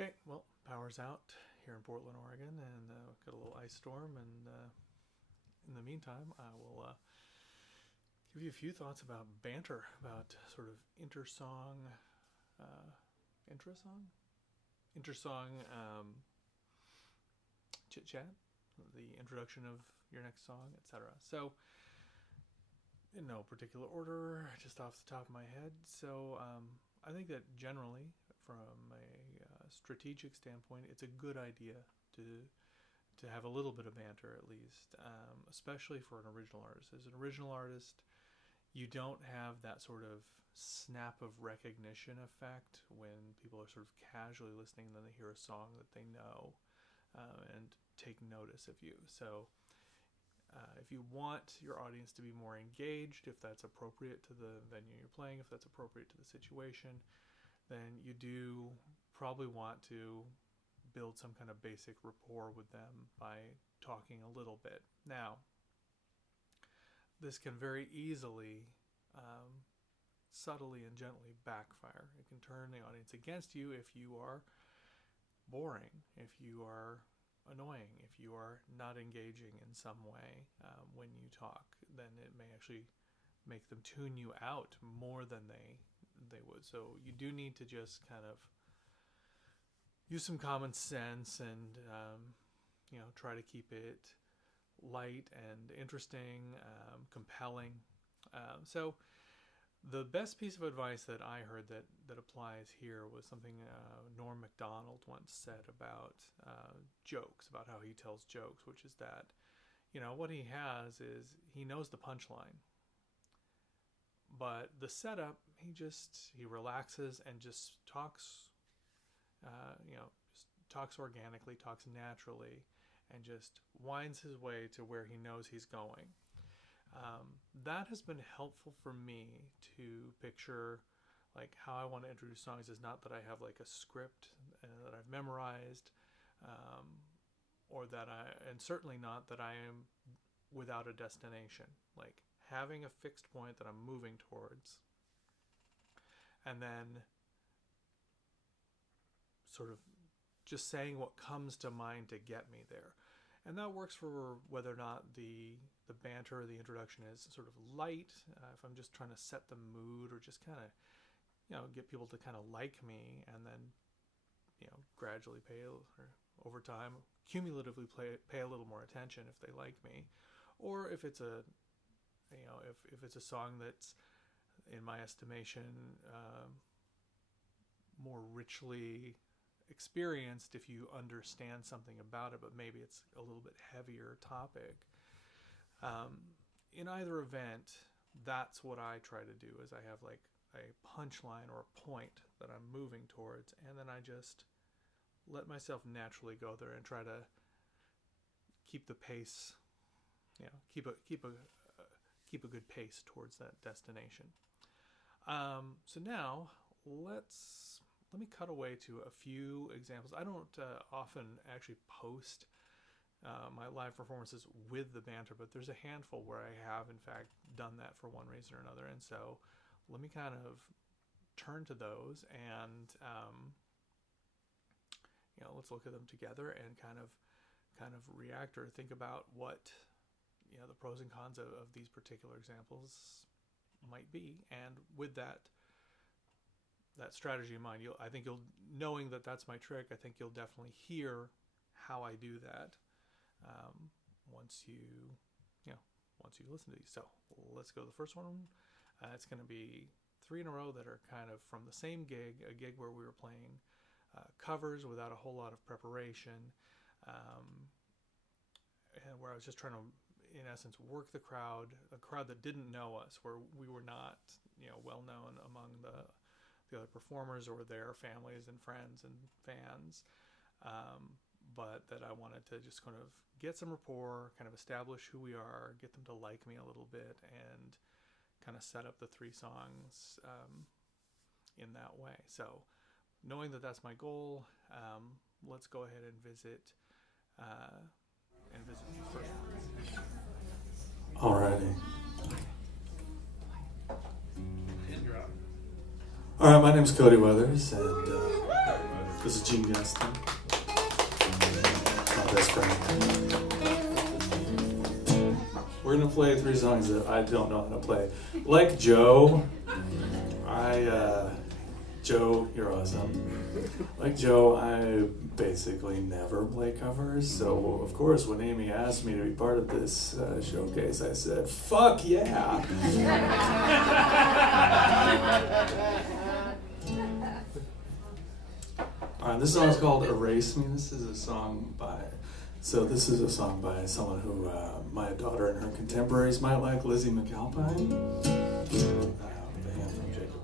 Okay, well, power's out here in Portland, Oregon, and got a little ice storm. And in the meantime, I will give you a few thoughts about banter, about sort of uh, intersong chit chat, the introduction of your next song, etc. So, in no particular order, just off the top of my head. So, I think that generally, from a strategic standpoint, it's a good idea to have a little bit of banter at least, especially for an original artist. As an original artist, you don't have that sort of snap of recognition effect when people are sort of casually listening and then they hear a song that they know and take notice of you. So if you want your audience to be more engaged, if that's appropriate to the venue you're playing, if that's appropriate to the situation, then you do probably want to build some kind of basic rapport with them by talking a little bit. Now, this can very easily, subtly and gently backfire. It can turn the audience against you if you are boring, if you are annoying, if you are not engaging in some way when you talk. Then it may actually make them tune you out more than they would. So you do need to just kind of use some common sense and try to keep it light and interesting, compelling. So the best piece of advice that I heard that applies here was something Norm McDonald once said about jokes, about how he tells jokes, which is that, what he has is he knows the punchline, but the setup, he relaxes and just talks, just talks organically, talks naturally, and just winds his way to where he knows he's going. That has been helpful for me to picture like how I want to introduce songs. Is not that I have like a script that I've memorized, and certainly not that I am without a destination. Like having a fixed point that I'm moving towards, and then sort of just saying what comes to mind to get me there. And that works for whether or not the banter or the introduction is sort of light, if I'm just trying to set the mood or just kind of, get people to kind of like me, and then, gradually over time, cumulatively pay a little more attention if they like me. Or if it's if it's a song that's, in my estimation, more richly experienced, if you understand something about it, but maybe it's a little bit heavier topic. In either event, that's what I try to do, is I have like a punchline or a point that I'm moving towards, and then I just let myself naturally go there and try to keep the pace, keep a good pace towards that destination. So now let me cut away to a few examples. I don't often actually post my live performances with the banter, but there's a handful where I have, in fact, done that for one reason or another. And so let me kind of turn to those and, let's look at them together and kind of react or think about what, the pros and cons of these particular examples might be. And with that strategy in mind, I think knowing that that's my trick, I think you'll definitely hear how I do that once you listen to these. So let's go to the first one. It's going to be 3 in a row that are kind of from the same gig, a gig where we were playing covers without a whole lot of preparation, and where I was just trying to, in essence, work a crowd that didn't know us, where we were not, well known among the other performers or their families and friends and fans, but that I wanted to just kind of get some rapport, kind of establish who we are, get them to like me a little bit, and kind of set up the 3 songs in that way. So knowing that that's my goal, let's go ahead and visit the first one. Alrighty. Alright, my name's Cody Weathers, and This is Gene Gaston, my best friend. We're gonna play 3 songs that I don't know how to play. Like Joe, Joe, you're awesome. Like Joe, I basically never play covers, so of course when Amy asked me to be part of this showcase, I said, fuck yeah! This song is called Erase Me. This is a song by someone who my daughter and her contemporaries might like, Lizzie McAlpine. With a hand from Jacob.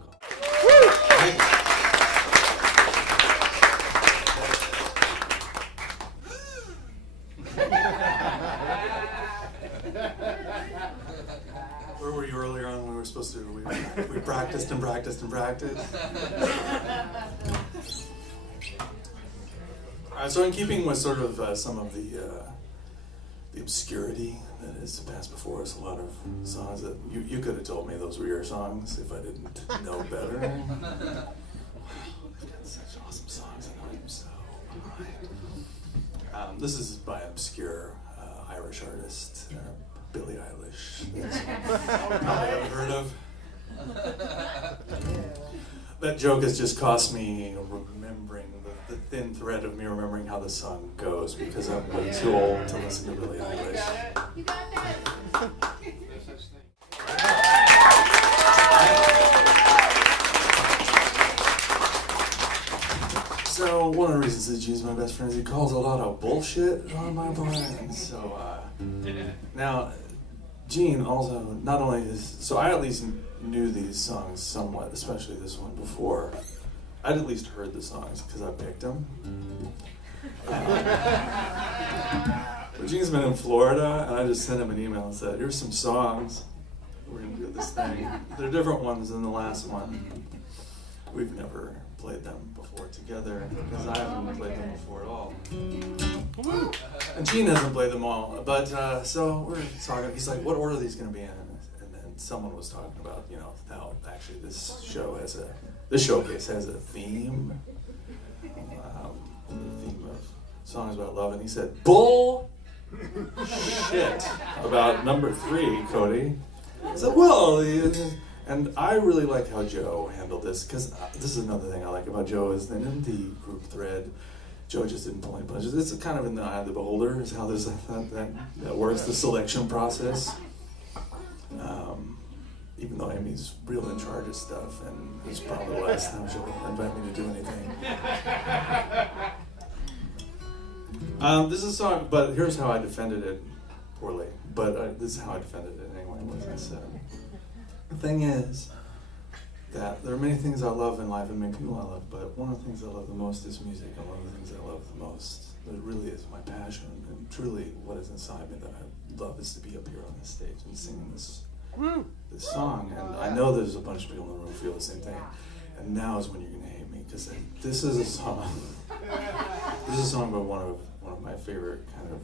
Where were you earlier on when we were supposed to? We practiced and practiced and practiced. So in keeping with sort of some of the obscurity that has passed before us, a lot of songs that you could have told me those were your songs if I didn't know better. Wow, we've got such awesome songs and I'm so behind. This is by an obscure Irish artist, Billie Eilish. That's probably haven't heard of. That joke has just cost me remembering the thin thread of me remembering how the song goes because I'm way too old to listen to Billie Eilish. You got that. So one of the reasons that Gene's my best friend is he calls a lot of bullshit on my part. So now Gene also not only is so I at least knew these songs somewhat, especially this one before. I'd at least heard the songs because I picked them. But Gene's been in Florida, and I just sent him an email and said, here's some songs. We're going to do this thing. They're different ones than the last one. We've never played them before together, because I haven't played them before at all. And Gene hasn't played them all. But, so we're talking, he's like, what order are these going to be in? And then someone was talking about, how actually this showcase has a theme. The theme of songs about love, and he said, bull shit about number 3, Cody. I said, well, and I really like how Joe handled this, because this is another thing I like about Joe, is that in the group thread, Joe just didn't pull any punches. It's kind of in the eye of the beholder, is how that works, the selection process. Even though Amy's real in charge of stuff, and it's probably the last time she'll invite me to do anything. This is a song, but here's how I defended it poorly. But this is how I defended it anyway, was I said, the thing is that there are many things I love in life and many people I love, but one of the things I love the most is music, and one of the things I love the most, that really is my passion, and truly what is inside me that I love is to be up here on this stage and singing this song. And I know there's a bunch of people in the room who feel the same thing, and now is when you're gonna hate me, because this is a song by one of my favorite kind of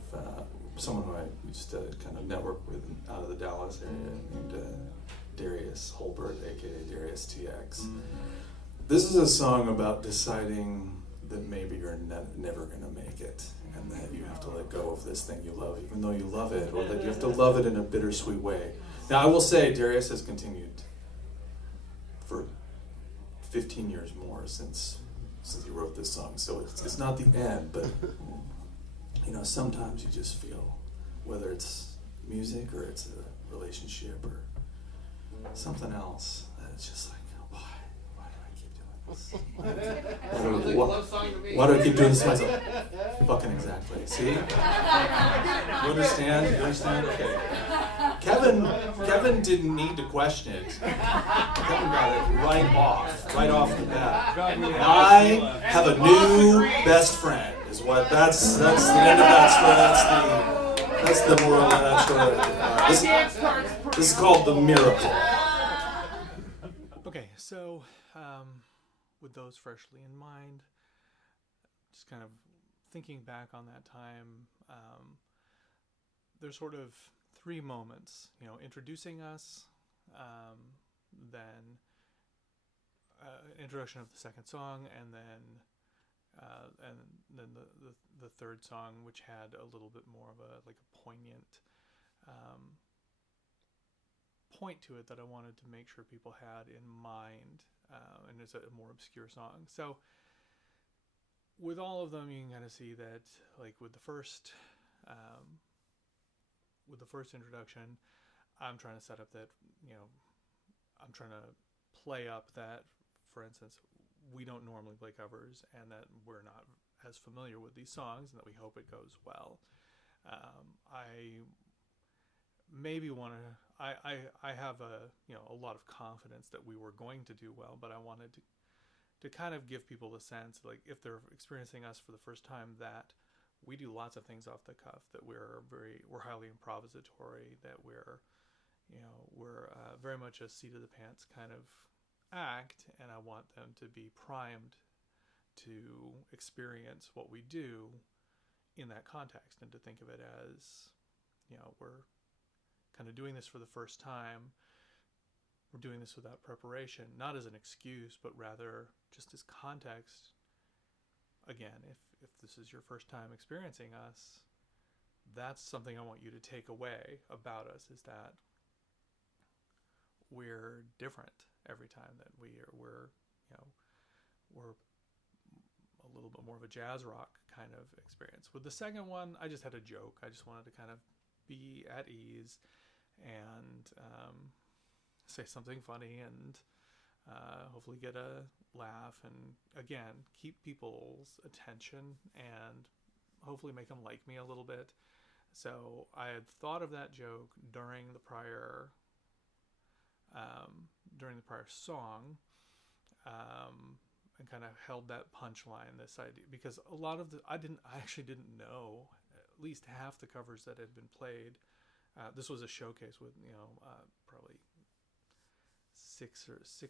someone who I used to kind of network with out of the Dallas area, named Darius Holbert, aka Darius TX. This is a song about deciding that maybe you're never gonna make it, and that you have to let go of this thing you love, even though you love it, or that you have to love it in a bittersweet way. Now, I will say Darius has continued for 15 years more since he wrote this song, so it's not the end, but sometimes you just feel, whether it's music or it's a relationship or something else, that it's just like, why do I keep doing this? Why do I keep doing this to myself? Fucking exactly. See? You understand? Okay. Kevin didn't need to question it. Kevin got it right off the bat. I have a new best friend. That's the end of that story. That's the moral of that story. This is called The Miracle. Okay, so with those freshly in mind, just kind of thinking back on that time, there's sort of 3 moments, introducing us, then introduction of the second song, and then and then the third song, which had a little bit more of a like a poignant um, point to it that I wanted to make sure people had in mind, and it's a more obscure song. So with all of them, you can kind of see that, like um, with the first introduction, I'm trying to set up that, I'm trying to play up that, for instance, we don't normally play covers, and that we're not as familiar with these songs, and that we hope it goes well. I maybe want to. I have a lot of confidence that we were going to do well, but I wanted to kind of give people the sense, like, if they're experiencing us for the first time, that we do lots of things off the cuff, that we're highly improvisatory, that we're very much a seat of the pants kind of act, and I want them to be primed to experience what we do in that context, and to think of it as, we're kind of doing this for the first time. We're doing this without preparation, not as an excuse, but rather just as context. Again, if this is your first time experiencing us, that's something I want you to take away about us, is that we're different every time, that we're a little bit more of a jazz rock kind of experience. With the second one, I just had a joke. I just wanted to kind of be at ease and say something funny, and hopefully get a laugh, and again, keep people's attention and hopefully make them like me a little bit. So I had thought of that joke during the prior song, and kind of held that punchline, this idea, because a lot of I actually didn't know at least half the covers that had been played. This was a showcase with probably six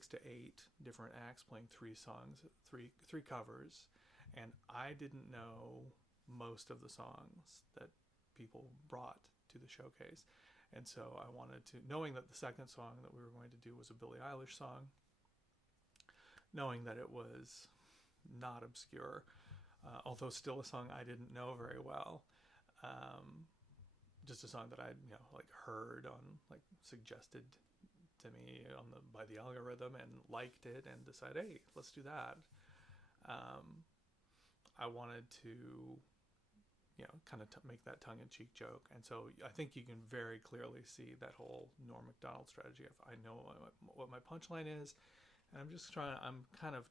to eight different acts playing three songs, three covers, and I didn't know most of the songs that people brought to the showcase. And so I wanted to, knowing that the second song that we were going to do was a Billie Eilish song, knowing that it was not obscure, although still a song I didn't know very well, just a song that I'd heard on, like, suggested to me by the algorithm, and liked it and decided, hey, let's do that. I wanted to kind of make that tongue-in-cheek joke, and so I think you can very clearly see that whole Norm Macdonald strategy. If I know what my punchline is, and I'm kind of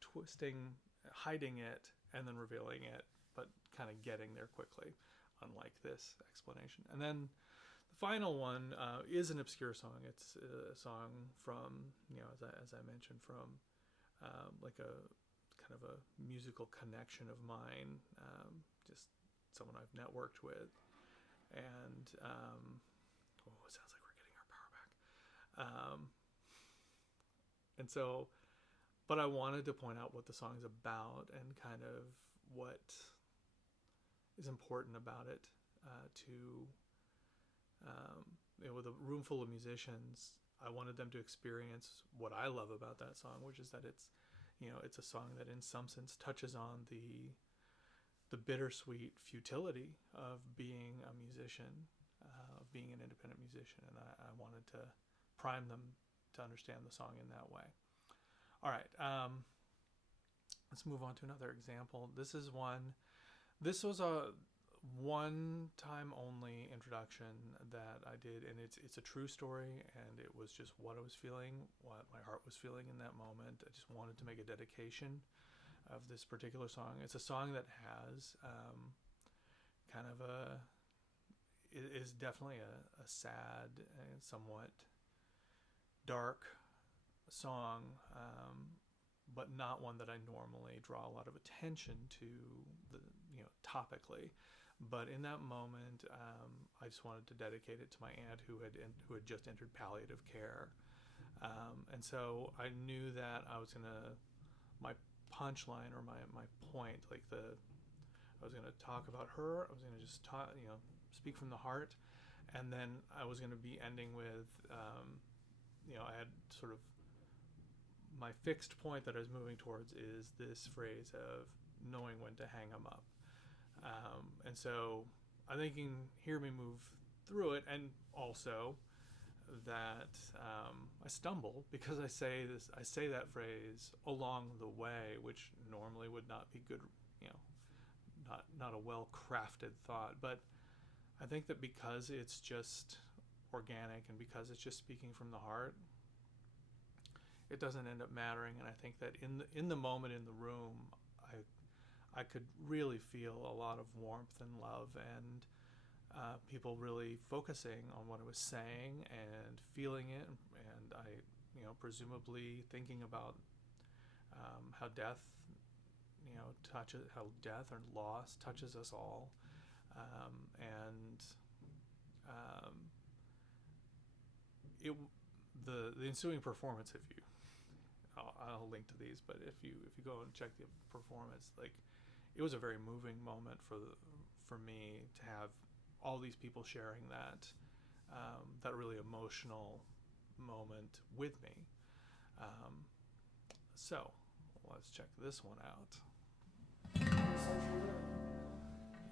hiding it, and then revealing it, but kind of getting there quickly, unlike this explanation. And then the final one is an obscure song. It's a song from, as I mentioned, from like a kind of a musical connection of mine, just someone I've networked with, and it sounds like we're getting our power back. And so, but I wanted to point out what the song's about, and kind of what is important about it, with a room full of musicians. I wanted them to experience what I love about that song, which is that it's a song that in some sense touches on the bittersweet futility of being a musician, of being an independent musician, and I wanted to prime them to understand the song in that way. All right, let's move on to another example. This was a one-time only introduction that I did, and it's a true story, and it was just what I was feeling, what my heart was feeling in that moment. I just wanted to make a dedication of this particular song. It's a song that has it is definitely a sad and somewhat dark song, but not one that I normally draw a lot of attention to, topically. But in that moment, I just wanted to dedicate it to my aunt who had just entered palliative care, and so I knew that I was gonna, my punchline, or my point, I was gonna talk about her. I was gonna just speak from the heart, and then I was gonna be ending with, I had sort of my fixed point that I was moving towards is this phrase of, knowing when to hang them up. And so I think you can hear me move through it, and also that I stumble because I say that phrase along the way, which normally would not be good, not a well-crafted thought. But I think that because it's just organic and because it's just speaking from the heart, it doesn't end up mattering. And I think that in the moment in the room, I could really feel a lot of warmth and love, and people really focusing on what I was saying and feeling it, and I, presumably thinking about how death, how death or loss touches us all, and the ensuing performance. If you, I'll link to these, but if you go and check the performance, like, it was a very moving moment for me to have all these people sharing that really emotional moment with me. So let's check this one out.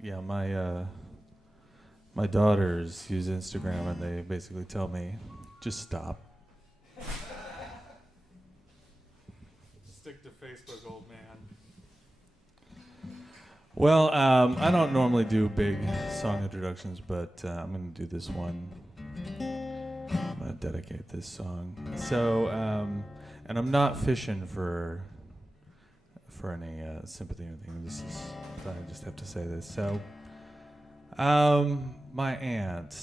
Yeah, my daughters use Instagram, and they basically tell me, just stop. Stick to Facebook, old man. Well, I don't normally do big song introductions, but I'm going to do this one. I'm going to dedicate this song. So, and I'm not fishing for any sympathy or anything. I just have to say this. So, my aunt,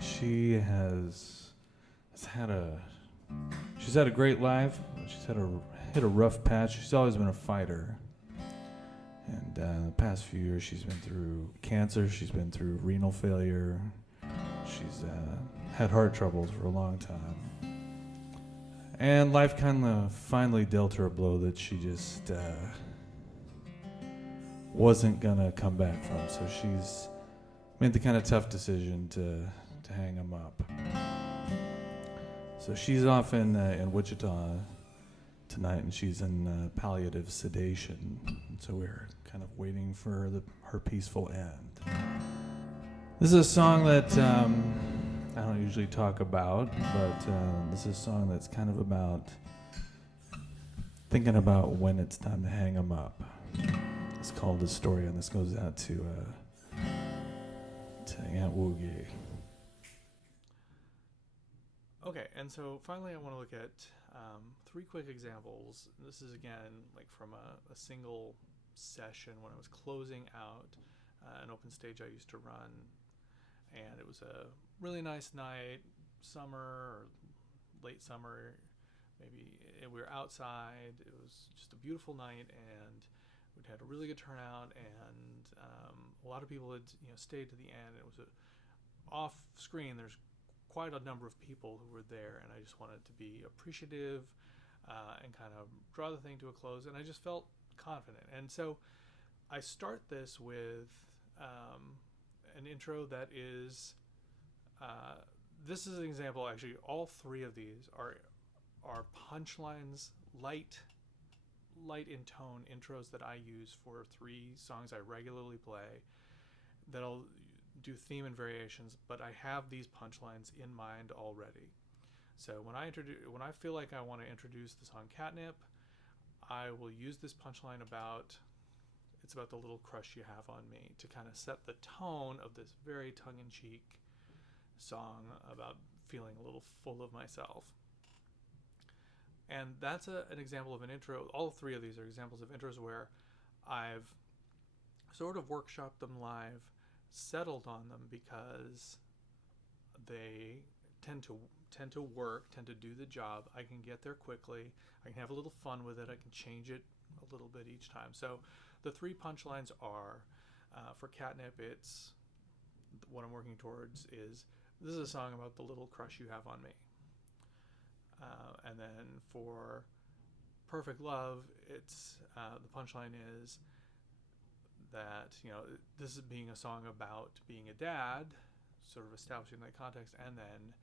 she's had a great life. She's hit a rough patch. She's always been a fighter. And the past few years, she's been through cancer. She's been through renal failure. She's had heart troubles for a long time. And life kind of finally dealt her a blow that she just wasn't going to come back from. So she's made the kind of tough decision to hang him up. So she's off in Wichita tonight, and she's in palliative sedation. And so we're kind of waiting for her peaceful end. This is a song that I don't usually talk about, but this is a song that's kind of about thinking about when it's time to hang them up. It's called The Story, and this goes out to Aunt Woogie. Okay, and so finally I want to look at 3 quick examples. This is, again, like from a single session when I was closing out an open stage I used to run, and it was a really nice night, summer or late summer, maybe. We were outside. It was just a beautiful night, and we'd had a really good turnout, and a lot of people had stayed to the end. It was off screen. There's quite a number of people who were there, and I just wanted to be appreciative and kind of draw the thing to a close, and I just felt confident. And so I start this with an intro that is this is an example. Actually, all 3 of these are punchlines, light in tone intros that I use for 3 songs I regularly play that I'll do theme and variations, but I have these punchlines in mind already. So when I feel like I want to introduce the song Catnip, I will use this punchline it's about the little crush you have on me, to kind of set the tone of this very tongue-in-cheek song about feeling a little full of myself. And that's an example of an intro. All 3 of these are examples of intros where I've sort of workshopped them live, settled on them because they tend to work, tend to do the job. I can get there quickly. I can have a little fun with it. I can change it a little bit each time. So the 3 punchlines are, for Catnip, it's what I'm working towards is, this is a song about the little crush you have on me. And then for Perfect Love, it's the punchline is that this is being a song about being a dad, sort of establishing that context, and then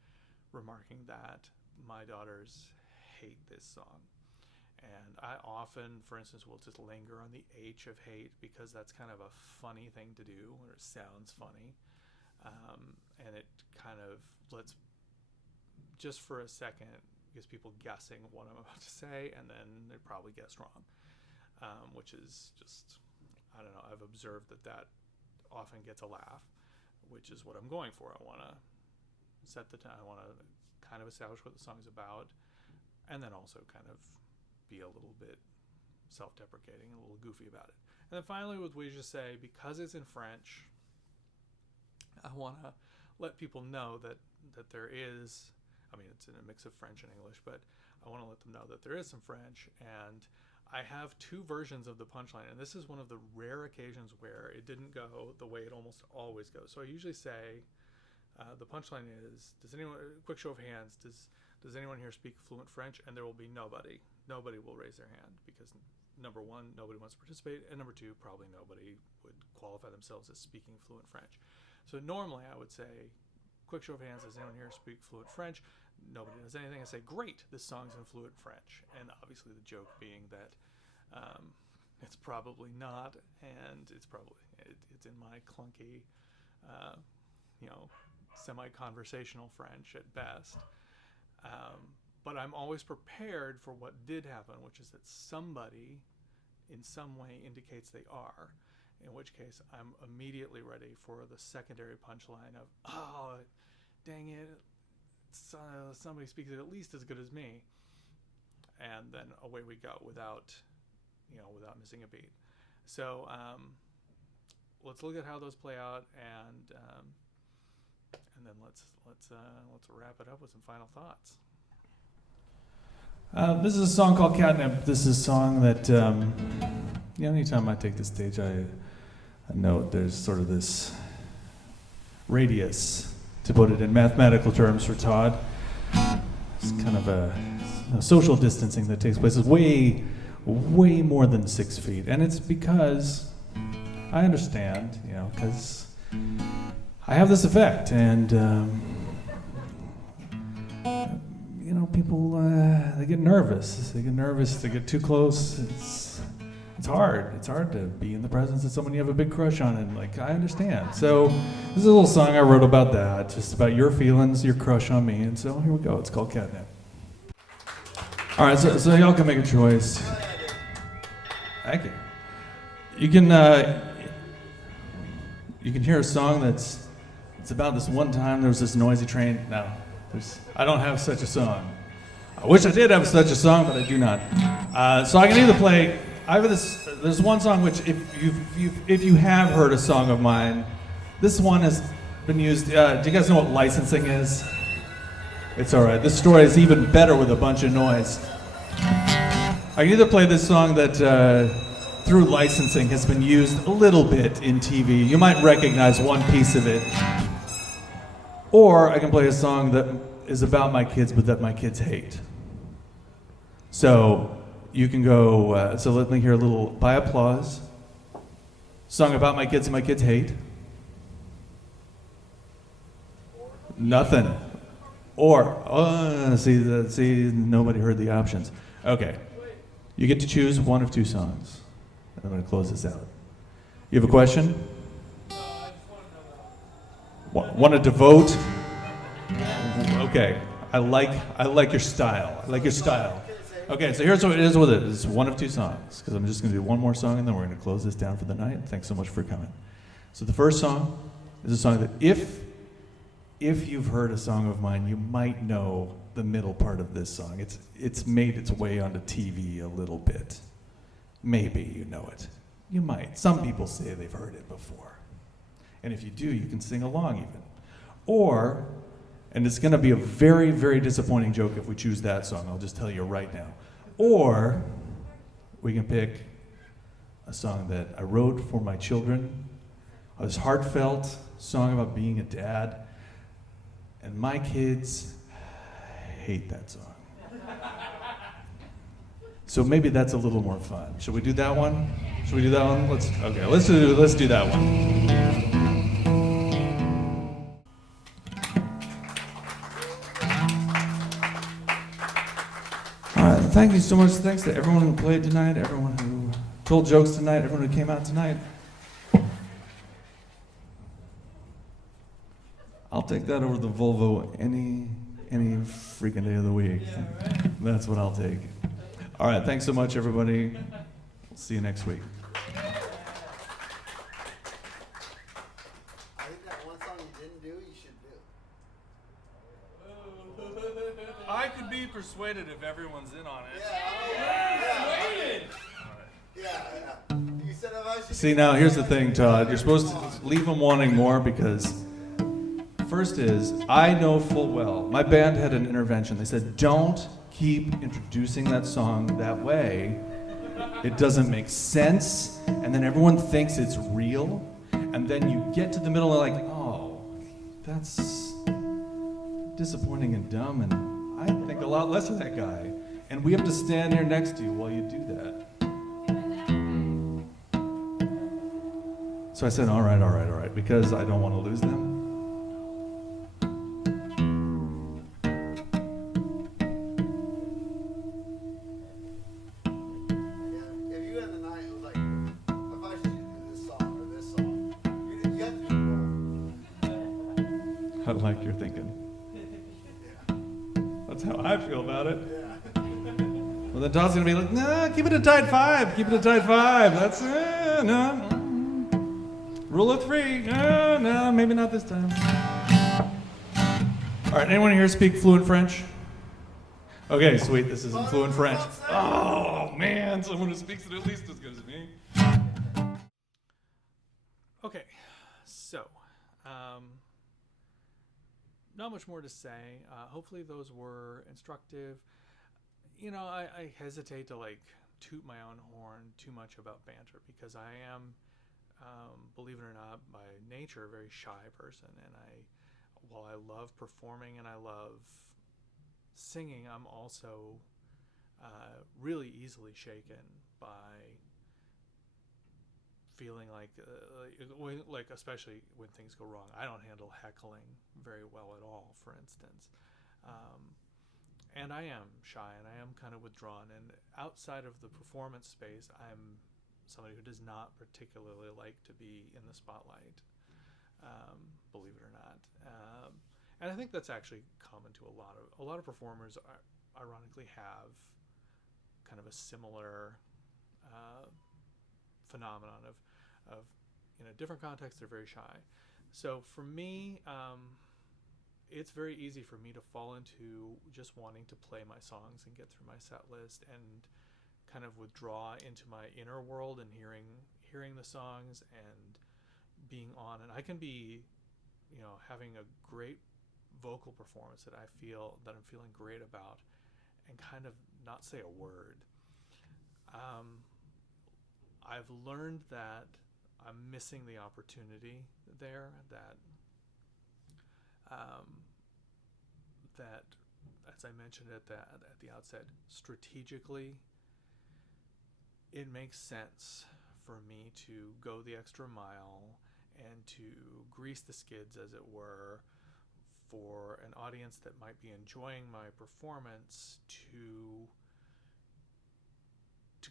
remarking that my daughters hate this song. And I often, for instance, will just linger on the H of hate because that's kind of a funny thing to do, or it sounds funny. And it kind of lets, just for a second, gets people guessing what I'm about to say, and then they probably guessed wrong, which is just, I don't know, I've observed that often gets a laugh, which is what I'm going for. I want to set the time, I want to kind of establish what the song's about, and then also kind of be a little bit self-deprecating, a little goofy about it. And then finally, with We Just Say, because it's in French, I want to let people know that there is, I mean, it's in a mix of French and English, but I want to let them know that there is some French, and I have two versions of the punchline, and this is one of the rare occasions where it didn't go the way it almost always goes. So I usually say, the punchline is, does anyone, quick show of hands, does anyone here speak fluent French? And there will be nobody. Nobody will raise their hand because, number one, nobody wants to participate, and number two, probably nobody would qualify themselves as speaking fluent French. So normally I would say, quick show of hands, does anyone here speak fluent French? Nobody does anything. I say, great, this song's in fluent French. And obviously the joke being that it's probably not, and it's probably, it's in my clunky, semi-conversational French at best. But I'm always prepared for what did happen, which is that somebody in some way indicates they are, in which case I'm immediately ready for the secondary punchline of, oh, dang it, somebody speaks it at least as good as me. And then away we go without missing a beat. So let's look at how those play out, and then let's wrap it up with some final thoughts. This is a song called Catnip. This is a song that, anytime I take the stage, I note there's sort of this radius, to put it in mathematical terms for Todd. It's kind of a social distancing that takes place. It's way more than 6 feet. And it's because I understand, because I have this effect, and people they get nervous. They get too close. It's hard. It's hard to be in the presence of someone you have a big crush on, and I understand. So this is a little song I wrote about that, just about your feelings, your crush on me, and so here we go. It's called Catnip. All right, so y'all can make a choice. Thank you. You can hear a song it's about this one time there was this noisy train. No, I don't have such a song. I wish I did have such a song, but I do not. So I can either play. I have this. There's one song which, if you have heard a song of mine, this one has been used. Do you guys know what licensing is? It's all right. This story is even better with a bunch of noise. I can either play this song that, through licensing, has been used a little bit in TV. You might recognize one piece of it. Or I can play a song that is about my kids, but that my kids hate. So you can go, so let me hear a little, by applause, song about my kids and my kids hate. Nothing. Or, see, nobody heard the options. Okay. You get to choose one of two songs. I'm going to close this out. You have a question? Want to vote? Okay. I like your style. Okay, so here's what it is with it. It's one of two songs, because I'm just going to do one more song, and then we're going to close this down for the night. Thanks so much for coming. So the first song is a song that if you've heard a song of mine, you might know the middle part of this song. It's made its way onto TV a little bit. Maybe you know it. You might. Some people say they've heard it before. And if you do, you can sing along even. Or, and it's going to be a very, very disappointing joke if we choose that song, I'll just tell you right now. Or, we can pick a song that I wrote for my children, this heartfelt song about being a dad, and my kids hate that song. So maybe that's a little more fun. Should we do that one? Let's do that one. All right. thank you so much. Thanks to everyone who played tonight, everyone who told jokes tonight, everyone who came out tonight. I'll take that over the Volvo any freaking day of the week. That's what I'll take. All right, thanks so much, everybody. See you next week. I think that one song you didn't do, you should do. I could be persuaded if everyone's in on it. Yeah. You said if I should See, now here's the thing, Todd. You're supposed to leave them wanting more because first is, I know full well, my band had an intervention. They said, don't keep introducing that song that way. It doesn't make sense, and then everyone thinks it's real, and then you get to the middle and like, oh, that's disappointing and dumb, and I think a lot less of that guy. And we have to stand here next to you while you do that. So I said, all right, because I don't want to lose them. If you had the night, it was like, if I should do this song or this song, you have to do both. I like your thinking. That's how I feel about it. Well, then Todd's gonna be like, nah, keep it a tight 5. Keep it a tight 5. That's, no. Rule of 3. No, maybe not this time. All right, anyone here speak fluent French? Okay, sweet, this isn't fluent French. Oh, man, someone who speaks it at least as good as me. Okay, so not much more to say. Hopefully those were instructive. You know, I hesitate to like toot my own horn too much about Banter because I am, believe it or not, by nature a very shy person, and while I love performing and I love singing, I'm also really easily shaken by feeling like especially when things go wrong. I don't handle heckling very well at all, for instance. And I am shy and I am kind of withdrawn. And outside of the performance space, I'm somebody who does not particularly like to be in the spotlight, believe it or not. And I think that's actually common to a lot of performers. Ironically, have kind of a similar phenomenon of in a different context, they're very shy. So for me, it's very easy for me to fall into just wanting to play my songs and get through my set list and kind of withdraw into my inner world and hearing the songs and being on. And I can be, having a great vocal performance that I'm feeling great about, and kind of not say a word. I've learned that I'm missing the opportunity there, that as I mentioned at the outset, strategically, it makes sense for me to go the extra mile and to grease the skids, as it were, for an audience that might be enjoying my performance to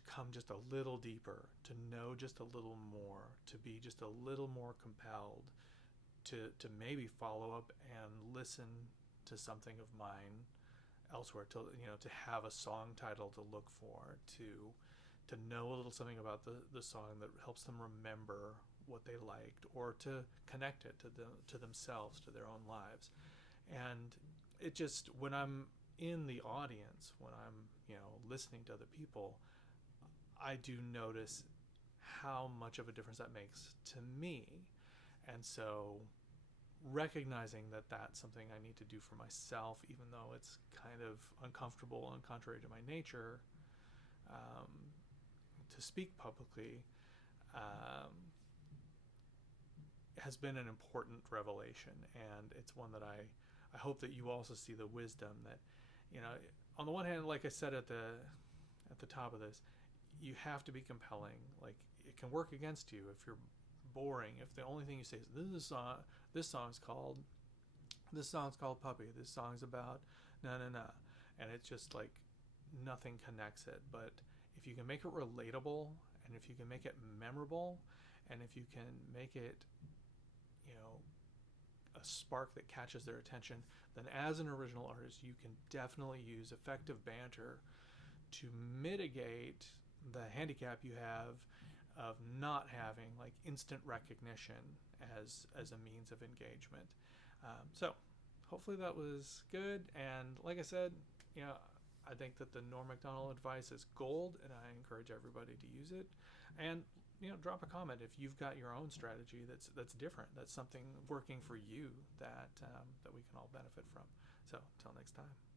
come just a little deeper, to know just a little more, to be just a little more compelled, to maybe follow up and listen to something of mine elsewhere, to have a song title to look for, to know a little something about the song that helps them remember what they liked, or to connect it to themselves, to their own lives. And it just, when I'm in the audience, when I'm listening to other people, I do notice how much of a difference that makes to me. And so recognizing that that's something I need to do for myself, even though it's kind of uncomfortable and contrary to my nature, to speak publicly, has been an important revelation. And it's one that I hope that you also see the wisdom that, on the one hand, like I said at the top of this, you have to be compelling. Like, it can work against you if you're boring, if the only thing you say is this song's called Puppy, this song's about na na na, and it's just like nothing connects it. But if you can make it relatable, and if you can make it memorable, and if you can make it, you know, a spark that catches their attention, then as an original artist, you can definitely use effective banter to mitigate the handicap you have of not having like instant recognition as a means of engagement. So hopefully that was good. And like I said, you know, I think that the Norm Macdonald advice is gold, and I encourage everybody to use it. And you know, drop a comment if you've got your own strategy that's different, that's something working for you that that we can all benefit from. So until next time.